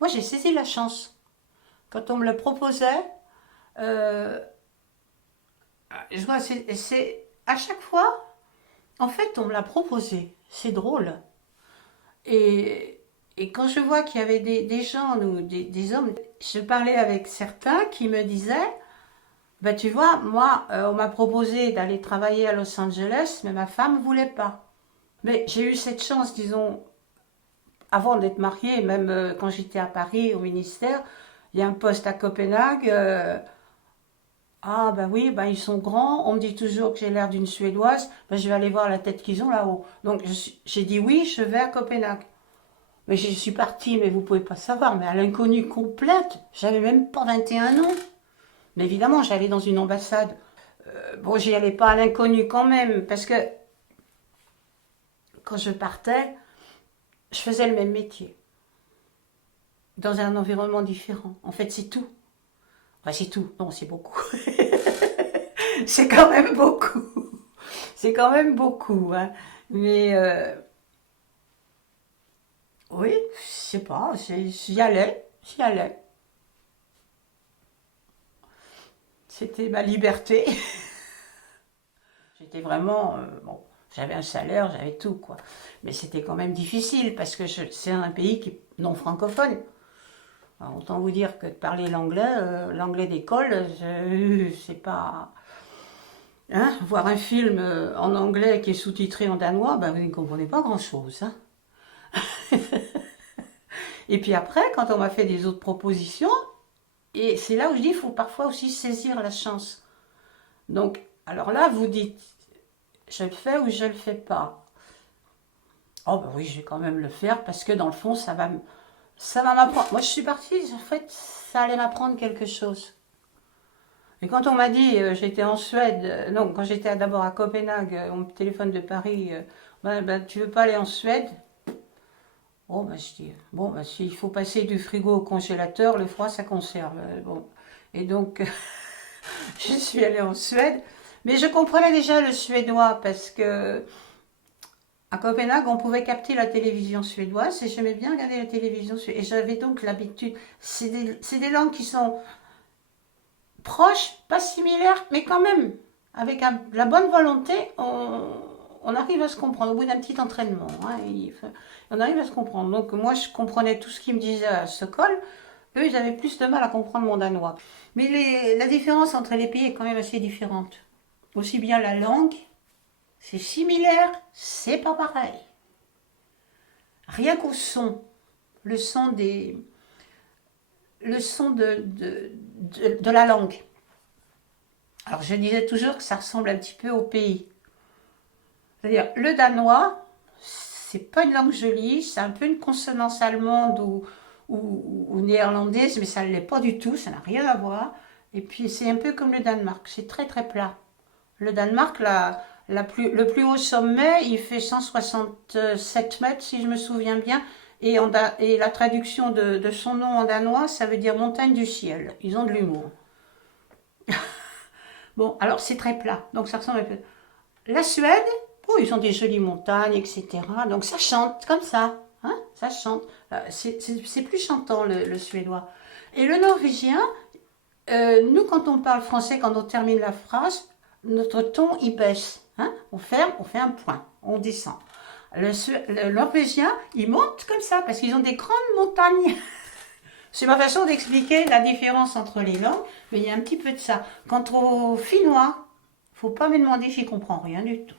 Moi, j'ai saisi la chance. Quand on me le proposait, euh, je vois, à chaque fois, en fait, on me l'a proposé. C'est drôle. Et, et quand je vois qu'il y avait des gens, ou des hommes, je parlais avec certains qui me disaient, ben tu vois, moi, on m'a proposé d'aller travailler à Los Angeles, mais ma femme ne voulait pas. Mais j'ai eu cette chance, disons, avant d'être mariée, même quand j'étais à Paris au ministère, il y a un poste à Copenhague. Ah ben oui, ben ils sont grands. On me dit toujours que j'ai l'air d'une Suédoise. Ben, je vais aller voir la tête qu'ils ont là-haut. Donc j'ai dit oui, je vais à Copenhague. Mais je suis partie, mais vous pouvez pas savoir, mais à l'inconnue complète. J'avais même pas 21 ans. Mais évidemment, j'allais dans une ambassade. Bon, j'y allais pas à l'inconnu quand même, parce que quand je partais, je faisais le même métier, dans un environnement différent. En fait, c'est tout. Enfin, c'est tout. Non, c'est beaucoup. C'est quand même beaucoup. C'est quand même beaucoup, hein. Mais oui, je sais pas, j'y allais, j'y allais. C'était ma liberté. J'étais vraiment, bon, j'avais un salaire, j'avais tout, quoi. Mais c'était quand même difficile parce que c'est un pays qui est non francophone. Alors, autant vous dire que de parler l'anglais, l'anglais d'école, c'est pas. Hein, voir un film en anglais qui est sous-titré en danois, ben vous ne comprenez pas grand-chose, hein. Et puis après, quand on m'a fait des autres propositions, et c'est là où je dis, il faut parfois aussi saisir la chance. Donc, alors là, vous dites, je le fais ou je le fais pas. Oh ben oui, je vais quand même le faire parce que dans le fond, ça va m'apprendre. Moi, je suis partie, en fait, ça allait m'apprendre quelque chose. Et quand on m'a dit, j'étais en Suède, non, quand j'étais d'abord à Copenhague, on me téléphone de Paris, ben, tu veux pas aller en Suède? Oh, ben, je dis, bon, ben, s'il faut passer du frigo au congélateur, le froid, ça conserve. Bon. Et donc, je suis allée en Suède, mais je comprenais déjà le suédois parce que à Copenhague, on pouvait capter la télévision suédoise et j'aimais bien regarder la télévision suédoise. Et j'avais donc l'habitude. C'est des langues qui sont proches, pas similaires, mais quand même, avec la bonne volonté, on arrive à se comprendre au bout d'un petit entraînement, hein, on arrive à se comprendre. Donc moi, je comprenais tout ce qu'ils me disaient à Stockholm. Eux, ils avaient plus de mal à comprendre mon danois. Mais la différence entre les pays est quand même assez différente. Aussi bien la langue, c'est similaire, c'est pas pareil. Rien qu'au son, le son des, le son de la langue. Alors je disais toujours que ça ressemble un petit peu au pays. C'est-à-dire le danois, c'est pas une langue jolie, c'est un peu une consonance allemande ou néerlandaise, mais ça ne l'est pas du tout, ça n'a rien à voir. Et puis c'est un peu comme le Danemark, c'est très très plat. Le Danemark, le plus haut sommet, il fait 167 mètres, si je me souviens bien. Et la traduction de son nom en danois, ça veut dire montagne du ciel. Ils ont de l'humour. Bon, alors c'est très plat, donc ça ressemble un peu. La Suède, oh, ils ont des jolies montagnes, etc. Donc ça chante comme ça, hein, ça chante. C'est plus chantant le suédois. Et le norvégien, nous quand on parle français, quand on termine la phrase, notre ton il baisse, hein. On ferme, on fait un point, on descend. Le norvégien, il monte comme ça parce qu'ils ont des grandes montagnes. C'est ma façon d'expliquer la différence entre les langues, mais il y a un petit peu de ça. Quant au finnois, faut pas me demander, j'y comprends rien du tout.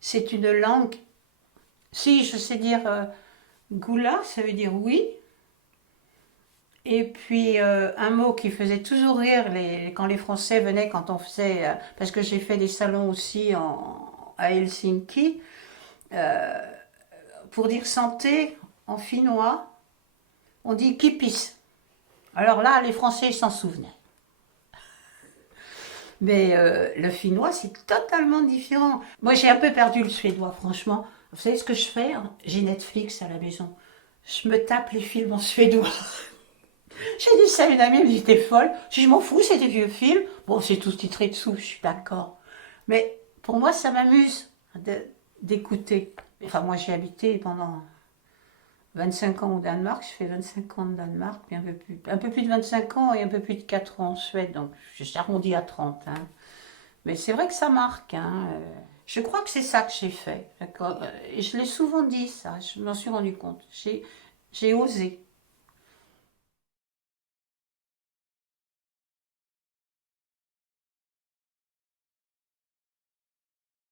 C'est une langue. Si je sais dire goula, ça veut dire oui. Et puis un mot qui faisait toujours rire quand les Français venaient, quand on faisait, parce que j'ai fait des salons aussi à Helsinki, pour dire santé en finnois, on dit kipis. Alors là, les Français s'en souvenaient. Mais le finnois, c'est totalement différent. Moi, j'ai un peu perdu le suédois, franchement. Vous savez ce que je fais, hein? J'ai Netflix à la maison. Je me tape les films en suédois. J'ai dit ça à une amie, elle me dit t'es folle. Je dis je m'en fous, c'est des vieux films. Bon, c'est tout titré dessous, je suis d'accord. Mais pour moi, ça m'amuse d'écouter. Enfin, moi, j'ai habité pendant 25 ans au Danemark, je fais 25 ans au Danemark, puis un peu plus de 25 ans et un peu plus de 4 ans en Suède, donc j'arrondis à 30, hein. Mais c'est vrai que ça marque, hein. Je crois que c'est ça que j'ai fait. D'accord. Et je l'ai souvent dit, ça, je m'en suis rendu compte. J'ai osé.